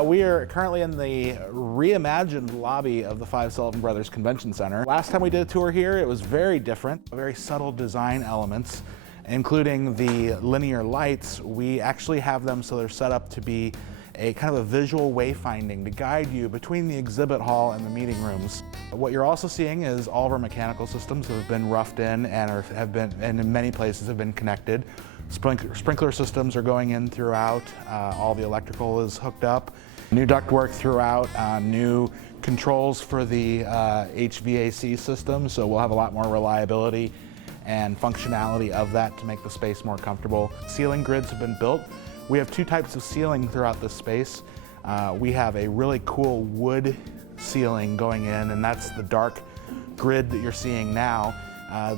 We are currently in the reimagined lobby of the Five Sullivan Brothers Convention Center. Last time we did a tour here, it was very different. Very subtle design elements, including the linear lights. We actually have them so they're set up to be a kind of a visual wayfinding to guide you between the exhibit hall and the meeting rooms. What you're also seeing is all of our mechanical systems have been roughed in and and in many places have been connected. Sprinkler systems are going in throughout. All the electrical is hooked up. New ductwork throughout. New controls for the HVAC system, so we'll have a lot more reliability and functionality of that to make the space more comfortable. Ceiling grids have been built. We have two types of ceiling throughout this space. We have a really cool wood ceiling going in, and that's the dark grid that you're seeing now.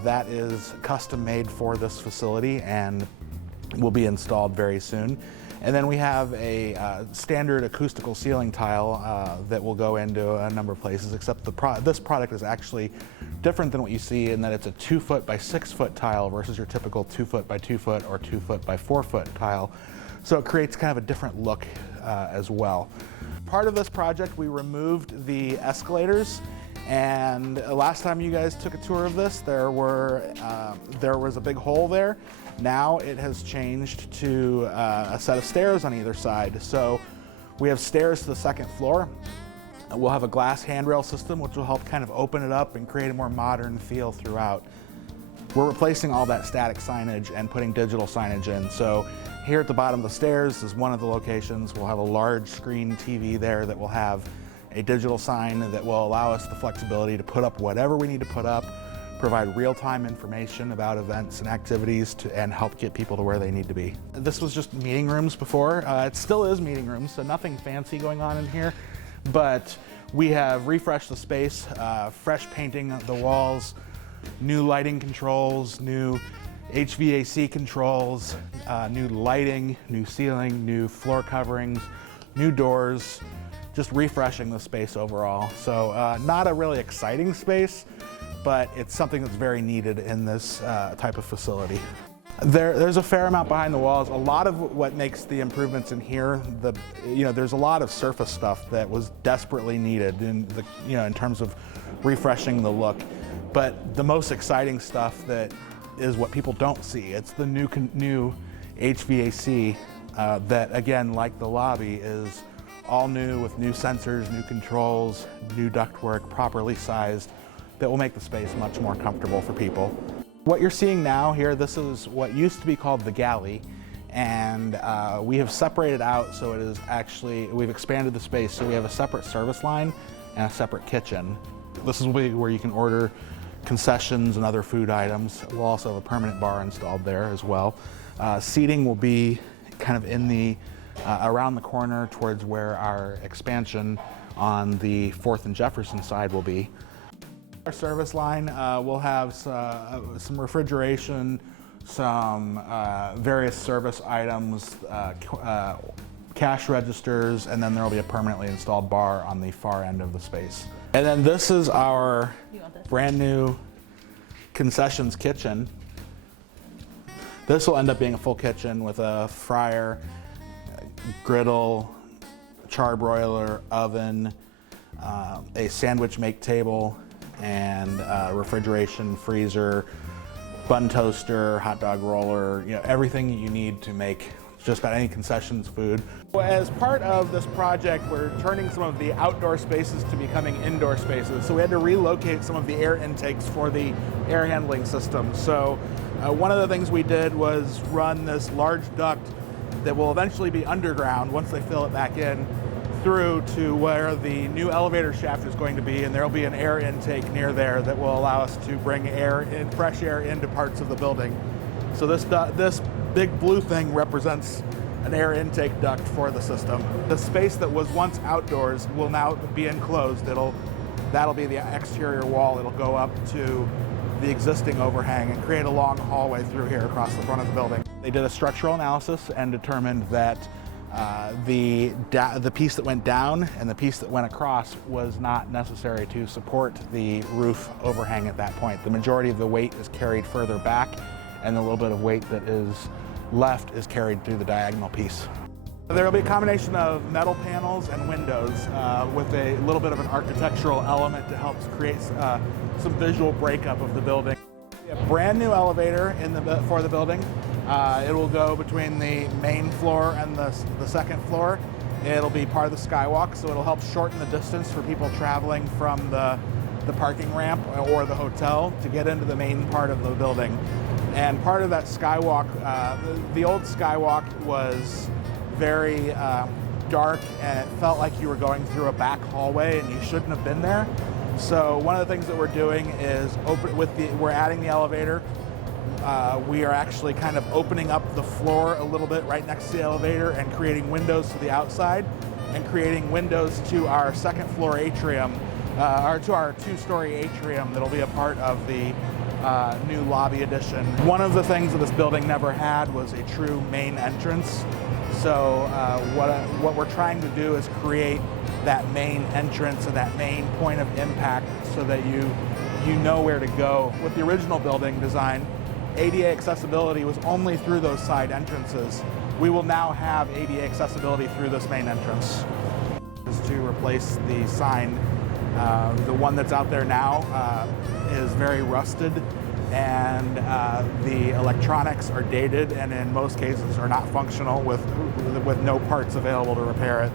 That is custom made for this facility and will be installed very soon. And then we have a standard acoustical ceiling tile that will go into a number of places, except this product is actually different than what you see in that it's a 2 foot by 6 foot tile versus your typical 2 foot by 2 foot or 2 foot by 4 foot tile. So it creates kind of a different look as well. Part of this project, we removed the escalators. And last time you guys took a tour of this, there was a big hole there. Now it has changed to a set of stairs on either side. So we have stairs to the second floor. We'll have a glass handrail system, which will help kind of open it up and create a more modern feel throughout. We're replacing all that static signage and putting digital signage in. So here at the bottom of the stairs is one of the locations. We'll have a large screen TV there that will have a digital sign that will allow us the flexibility to put up whatever we need to put up, provide real-time information about events and activities and help get people to where they need to be. This was just meeting rooms before. It still is meeting rooms, so nothing fancy going on in here, but we have refreshed the space, fresh painting of the walls, new lighting controls, new HVAC controls, new lighting, new ceiling, new floor coverings, new doors, just refreshing the space overall. So not a really exciting space, but it's something that's very needed in this type of facility. There's a fair amount behind the walls. A lot of what makes the improvements in here, there's a lot of surface stuff that was desperately needed in terms of refreshing the look. But the most exciting stuff that is what people don't see. It's the new HVAC that, again, like the lobby, is all new with new sensors, new controls, new ductwork, properly sized, that will make the space much more comfortable for people. What you're seeing now here, this is what used to be called the galley, and we have separated out, so it is actually, we've expanded the space, so we have a separate service line and a separate kitchen. This is where you can order concessions and other food items. We'll also have a permanent bar installed there as well. Seating will be kind of in the around the corner towards where our expansion on the 4th and Jefferson side will be. Our service line will have some refrigeration, some various service items, cash registers, and then there will be a permanently installed bar on the far end of the space. And then this is our brand new Concessions Kitchen. This will end up being a full kitchen with a fryer, griddle, charbroiler, oven, a sandwich make table, and refrigeration, freezer, bun toaster, hot dog roller, everything you need to make just about any concessions food. As part of this project, we're turning some of the outdoor spaces to becoming indoor spaces. So we had to relocate some of the air intakes for the air handling system. So one of the things we did was run this large duct that will eventually be underground once they fill it back in through to where the new elevator shaft is going to be, and there will be an air intake near there that will allow us to bring fresh air into parts of the building. So this big blue thing represents an air intake duct for the system. The space that was once outdoors will now be enclosed. That'll be the exterior wall. It'll go up to the existing overhang and create a long hallway through here across the front of the building. They did a structural analysis and determined that the piece that went down and the piece that went across was not necessary to support the roof overhang at that point. The majority of the weight is carried further back, and the little bit of weight that is left is carried through the diagonal piece. There will be a combination of metal panels and windows with a little bit of an architectural element to help create some visual breakup of the building. A brand new elevator for the building. It will go between the main floor and the second floor. It'll be part of the skywalk, so it'll help shorten the distance for people traveling from the parking ramp or the hotel to get into the main part of the building. And part of that skywalk, the old skywalk was very dark, and it felt like you were going through a back hallway and you shouldn't have been there. So one of the things that we're doing is we're adding the elevator. We are actually kind of opening up the floor a little bit right next to the elevator and creating windows to the outside and creating windows to our second floor atrium, or to our two-story atrium that'll be a part of the new lobby addition. One of the things that this building never had was a true main entrance. So what we're trying to do is create that main entrance and that main point of impact so that you know where to go. With the original building design, ADA accessibility was only through those side entrances. We will now have ADA accessibility through this main entrance. Is to replace the sign. The one that's out there now is very rusted, and the electronics are dated and in most cases are not functional with no parts available to repair it.